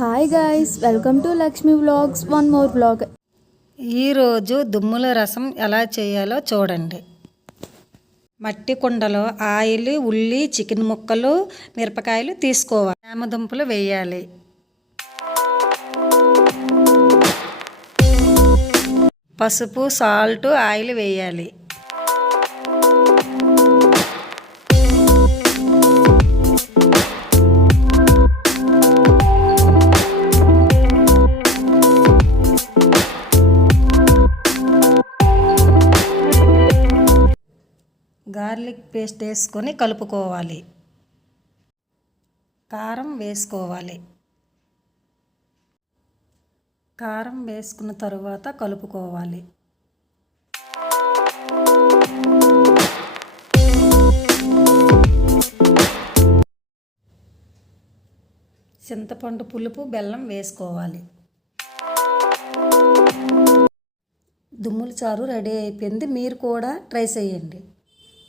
Hi guys welcome to Lakshmi vlogs one more vlog ఈరోజు దుమ్ముల రసం ఎలా చేయాలో చూడండి. మట్టి కుండలో ఆయిల్ ఉల్లి చికెన్ ముక్కలు మిరపకాయలు తీసుకోవాలి. చామదుంపలు వేయాలి. పసుపు సాల్ట్ ఆయిల్ వేయాలి. గార్లిక్ పేస్ట్ వేసుకొని కలుపుకోవాలి. కారం వేసుకోవాలి. కారం వేసుకున్న తరువాత కలుపుకోవాలి. చింతపండు పులుపు బెల్లం వేసుకోవాలి. దుమ్ముల చారు రెడీ అయిపోయింది. మీరు కూడా ట్రై చేయండి.